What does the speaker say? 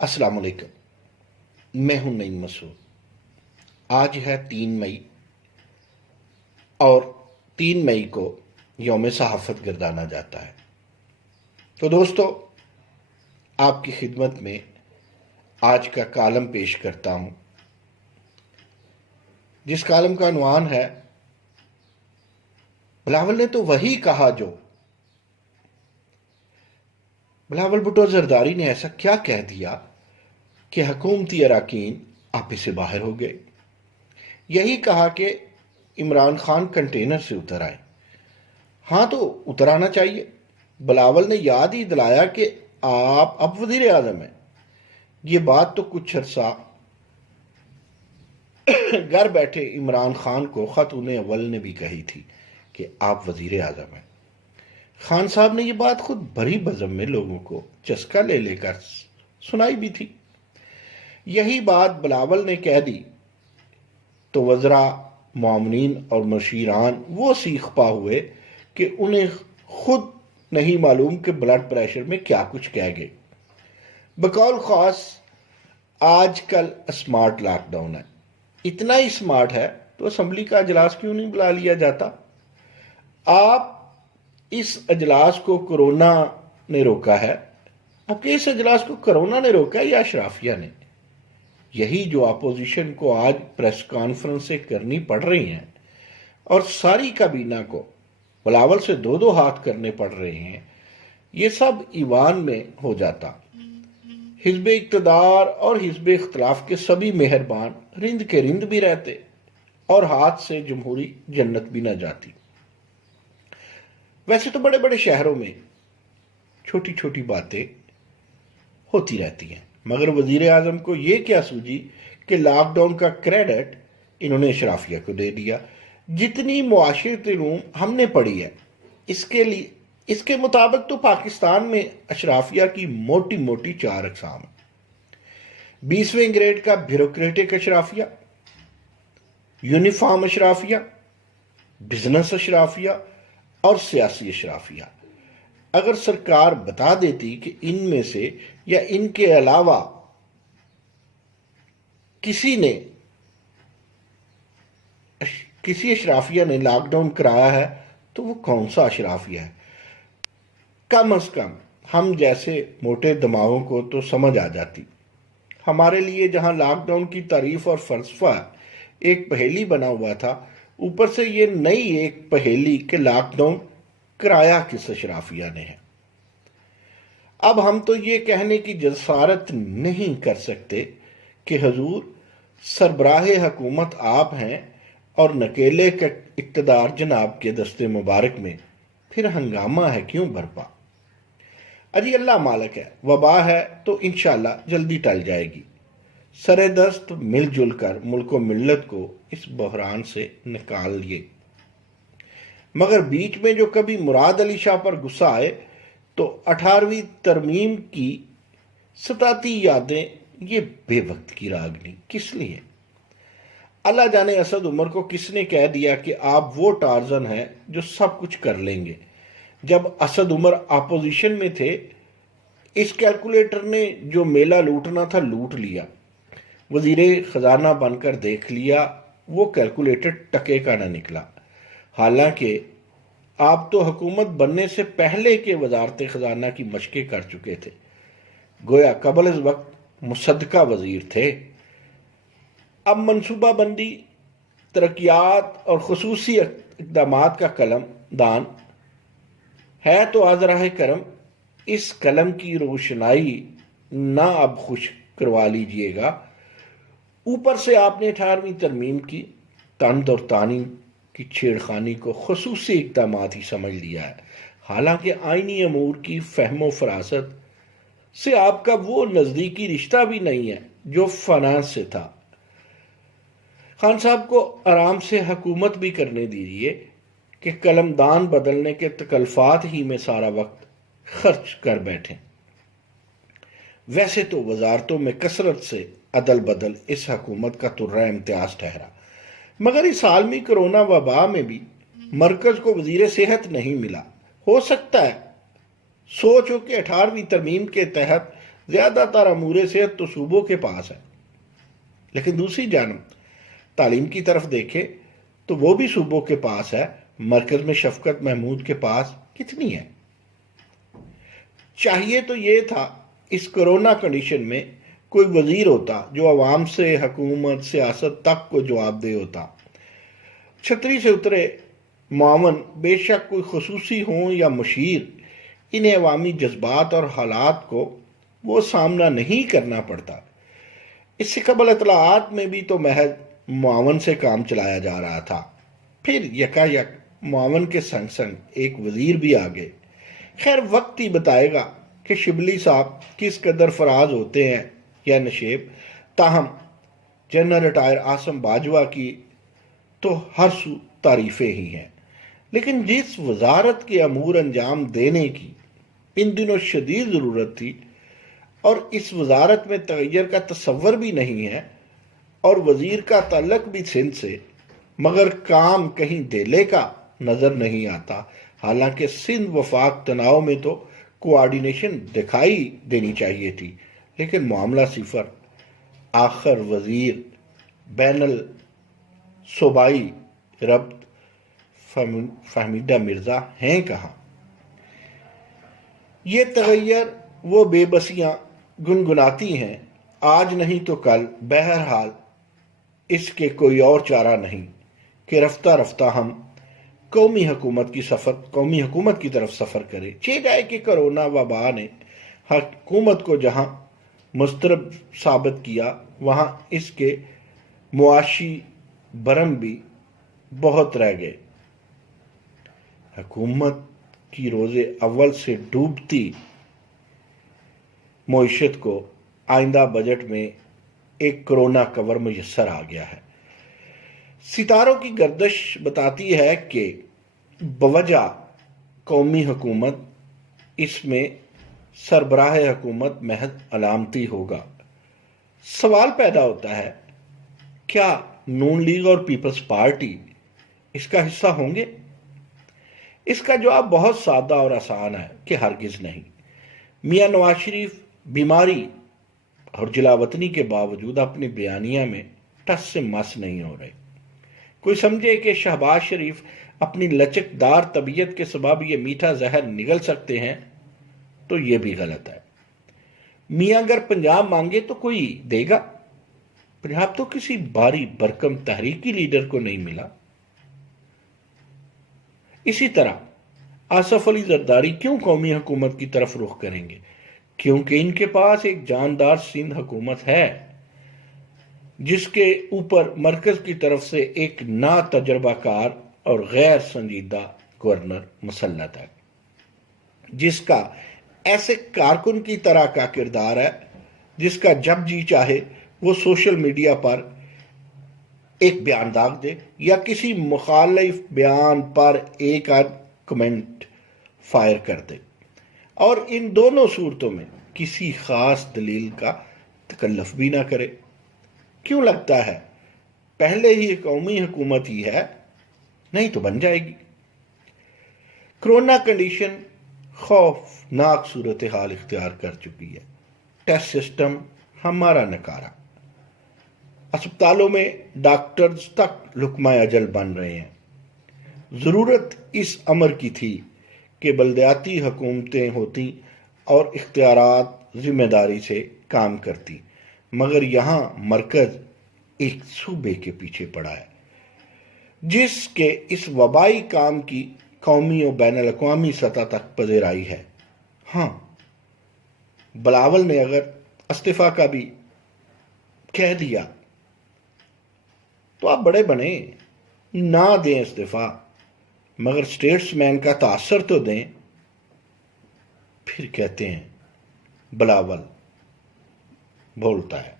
السلام علیکم، میں ہوں نعیم مسعود۔ آج ہے 3 مئی اور 3 مئی کو یوم صحافت گردانا جاتا ہے۔ تو دوستو، آپ کی خدمت میں آج کا کالم پیش کرتا ہوں، جس کالم کا عنوان ہے بلاول نے تو وہی کہا جو۔ بلاول بھٹو زرداری نے ایسا کیا کہہ دیا کہ حکومتی اراکین آپے سے باہر ہو گئے؟ یہی کہا کہ عمران خان کنٹینر سے اتر آئے۔ ہاں تو اتر آنا چاہیے۔ بلاول نے یاد ہی دلایا کہ آپ اب وزیر اعظم ہیں۔ یہ بات تو کچھ عرصہ گھر بیٹھے عمران خان کو خاتون اول نے بھی کہی تھی کہ آپ وزیر اعظم ہیں۔ خان صاحب نے یہ بات خود بھری بزم میں لوگوں کو چسکا لے لے کر سنائی بھی تھی۔ یہی بات بلاول نے کہہ دی تو وزراء، معاونین اور مشیران وہ سیخ پا ہوئے کہ انہیں خود نہیں معلوم کہ بلڈ پریشر میں کیا کچھ کہہ گئے۔ بقول خاص آج کل اسمارٹ لاک ڈاؤن ہے۔ اتنا ہی اسمارٹ ہے تو اسمبلی کا اجلاس کیوں نہیں بلا لیا جاتا؟ آپ اس اجلاس کو کرونا نے روکا ہے۔ اب کہ اس اجلاس کو کرونا نے روکا ہے یا اشرافیہ نے؟ یہی جو اپوزیشن کو آج پریس کانفرنسیں کرنی پڑ رہی ہیں اور ساری کابینہ کو بلاول سے 2 ہاتھ کرنے پڑ رہے ہیں، یہ سب ایوان میں ہو جاتا۔ حزب اقتدار اور حزب اختلاف کے سبھی مہربان رند کے رند بھی رہتے اور ہاتھ سے جمہوری جنت بھی نہ جاتی۔ ویسے تو بڑے بڑے شہروں میں چھوٹی چھوٹی باتیں ہوتی رہتی ہیں، مگر وزیر اعظم کو یہ کیا سوجی کہ لاک ڈاؤن کا کریڈٹ انہوں نے اشرافیہ کو دے دیا۔ جتنی معاشرتی علوم ہم نے پڑھی ہے، اس کے مطابق تو پاکستان میں اشرافیہ کی موٹی موٹی 4 اقسام ہیں۔ 20ویں گریڈ کا بیوروکریٹک اشرافیہ، یونیفارم اشرافیہ، بزنس اشرافیہ اور سیاسی اشرافیہ۔ اگر سرکار بتا دیتی کہ ان میں سے یا ان کے علاوہ کسی اشرافیہ نے لاک ڈاؤن کرایا ہے تو وہ کون سا اشرافیہ ہے؟ کم از کم ہم جیسے موٹے دماغوں کو تو سمجھ آ جاتی۔ ہمارے لیے جہاں لاک ڈاؤن کی تعریف اور فلسفہ ایک پہیلی بنا ہوا تھا، اوپر سے یہ نئی ایک پہیلی کہ لاک ڈاؤن کرایا کس اشرافیہ نے ہے۔ اب ہم تو یہ کہنے کی جسارت نہیں کر سکتے کہ حضور سربراہ حکومت آپ ہیں اور نکیلے کا اقتدار جناب کے دست مبارک میں، پھر ہنگامہ ہے کیوں برپا؟ اجی اللہ مالک ہے، وبا ہے تو انشاءاللہ جلدی ٹل جائے گی۔ سر دست مل جل کر ملک و ملت کو اس بحران سے نکال لیے۔ مگر بیچ میں جو کبھی مراد علی شاہ پر غصہ آئے تو 18ویں ترمیم کی ستاتی یادیں یہ بے وقت کی راگنی کس لیے؟ اللہ جانے اسد عمر کو کس نے کہہ دیا کہ آپ وہ ٹارزن ہیں جو سب کچھ کر لیں گے؟ جب اسد عمر اپوزیشن میں تھے، اس کیلکولیٹر نے جو میلہ لوٹنا تھا لوٹ لیا۔ وزیر خزانہ بن کر دیکھ لیا، وہ کیلکولیٹر ٹکے کا نہ نکلا۔ حالانکہ آپ تو حکومت بننے سے پہلے کے وزارت خزانہ کی مشقیں کر چکے تھے، گویا قبل از وقت مصدقہ وزیر تھے۔ اب منصوبہ بندی، ترقیات اور خصوصی اقدامات کا قلم دان ہے تو آذراہ کرم اس قلم کی روشنائی نہ اب خوش کروا لیجئے گا۔ اوپر سے آپ نے 18ویں ترمیم کی تند اور تانی کی چھیڑخانی کو خصوصی اقدامات ہی سمجھ لیا ہے، حالانکہ آئینی امور کی فہم و فراست سے آپ کا وہ نزدیکی رشتہ بھی نہیں ہے جو فنانس سے تھا۔ خان صاحب کو آرام سے حکومت بھی کرنے دیجیے کہ قلم دان بدلنے کے تکلفات ہی میں سارا وقت خرچ کر بیٹھیں۔ ویسے تو وزارتوں میں کثرت سے عدل بدل اس حکومت کا ترہ امتیاز ٹھہرا، مگر اس عالمی کرونا وبا میں بھی مرکز کو وزیر صحت نہیں ملا۔ ہو سکتا ہے سوچ ہو کہ 18ویں ترمیم کے تحت زیادہ تر امور صحت تو صوبوں کے پاس ہے، لیکن دوسری جانب تعلیم کی طرف دیکھیں تو وہ بھی صوبوں کے پاس ہے۔ مرکز میں شفقت محمود کے پاس کتنی ہے؟ چاہیے تو یہ تھا اس کرونا کنڈیشن میں کوئی وزیر ہوتا جو عوام سے، حکومت، سیاست تک کو جواب دہ ہوتا۔ چھتری سے اترے معاون بے شک کوئی خصوصی ہوں یا مشیر، انہیں عوامی جذبات اور حالات کو وہ سامنا نہیں کرنا پڑتا۔ اس سے قبل اطلاعات میں بھی تو محض معاون سے کام چلایا جا رہا تھا، پھر یکایک معاون کے سنگ سنگ ایک وزیر بھی آ گئے۔ خیر وقت ہی بتائے گا کہ شبلی صاحب کس قدر فراز ہوتے ہیں یا نشیب، تاہم جنرل ریٹائر عاصم باجوہ کی تو ہر سو تعریفیں ہی ہیں۔ لیکن جس وزارت کے امور انجام دینے کی ان دنوں شدید ضرورت تھی، اور اس وزارت میں تغیر کا تصور بھی نہیں ہے، اور وزیر کا تعلق بھی سندھ سے، مگر کام کہیں دہلے کا نظر نہیں آتا۔ حالانکہ سندھ وفاق تناؤ میں تو کوآرڈینیشن دکھائی دینی چاہیے تھی، لیکن معاملہ صفر۔ آخر وزیر بین الصوبائی ربط فہمیدہ مرزا ہیں کہاں؟ یہ تغیر وہ بے بسیاں گنگناتی ہیں، آج نہیں تو کل۔ بہرحال اس کے کوئی اور چارہ نہیں کہ رفتہ رفتہ ہم قومی حکومت کی طرف سفر کرے۔ چہ جائے کہ کرونا وبا نے حکومت کو جہاں مضطرب ثابت کیا، وہاں اس کے معاشی برم بھی بہت رہ گئے۔ حکومت کی روز اول سے ڈوبتی معیشت کو آئندہ بجٹ میں ایک کرونا کور میسر آ گیا ہے۔ ستاروں کی گردش بتاتی ہے کہ بوجہ قومی حکومت اس میں سربراہ حکومت محض علامتی ہوگا۔ سوال پیدا ہوتا ہے، کیا نون لیگ اور پیپلز پارٹی اس کا حصہ ہوں گے؟ اس کا جواب بہت سادہ اور آسان ہے کہ ہرگز نہیں۔ میاں نواز شریف بیماری اور جلاوطنی کے باوجود اپنی بیانیہ میں ٹس سے مس نہیں ہو رہے۔ کوئی سمجھے کہ شہباز شریف اپنی لچکدار طبیعت کے سبب یہ میٹھا زہر نگل سکتے ہیں تو یہ بھی غلط ہے۔ میاں اگر پنجاب مانگے تو کوئی دے گا؟ پنجاب تو کسی بھاری بھرکم تحریکی لیڈر کو نہیں ملا۔ اسی طرح آصف علی زرداری کیوں قومی حکومت کی طرف رخ کریں گے؟ کیونکہ ان کے پاس ایک جاندار سندھ حکومت ہے جس کے اوپر مرکز کی طرف سے ایک نا تجربہ کار اور غیر سنجیدہ گورنر مسلط ہے، جس کا ایسے کارکن کی طرح کا کردار ہے جس کا جب جی چاہے وہ سوشل میڈیا پر ایک بیان داغ دے یا کسی مخالف بیان پر ایک آدھ کمنٹ فائر کر دے، اور ان دونوں صورتوں میں کسی خاص دلیل کا تکلف بھی نہ کرے۔ کیوں لگتا ہے پہلے ہی قومی حکومت ہی ہے، نہیں تو بن جائے گی۔ کرونا کنڈیشن خوفناک صورتحال اختیار کر چکی ہے۔ ٹیسٹ سسٹم ہمارا نکارا، اسپتالوں میں ڈاکٹرز تک لقمہ اجل بن رہے ہیں۔ ضرورت اس امر کی تھی کہ بلدیاتی حکومتیں ہوتی اور اختیارات ذمہ داری سے کام کرتی، مگر یہاں مرکز ایک صوبے کے پیچھے پڑا ہے جس کے اس وبائی کام کی قومی و بین الاقوامی سطح تک پذیرائی ہے۔ ہاں، بلاول نے اگر استعفیٰ کا بھی کہہ دیا تو آپ بڑے بنے، نہ دیں استعفیٰ، مگر سٹیٹس مین کا تاثر تو دیں۔ پھر کہتے ہیں بلاول بولتا ہے۔